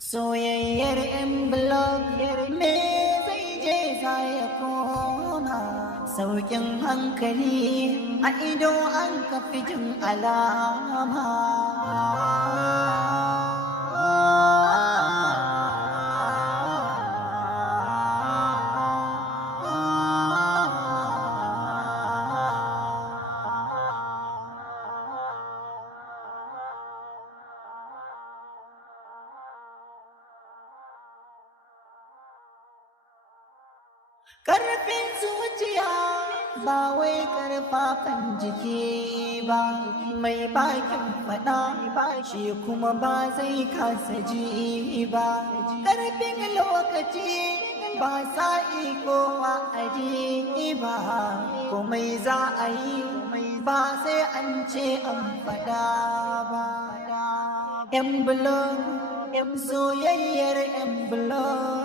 Soyayyar 'yan blog me zai je za ya koma sauƙin hankali a ido an kafi jin alama. Ƙarfin zuciya ba wai ƙarfafan jiki ba, mai bakin faɗa shi kuma ba zai kasa ji ba. Ƙarfin lokaci ba sa iko a ji ba, komai za a yi ba sai an ce an faɗa ba. 'Yan blog, soyayyar 'yan blog.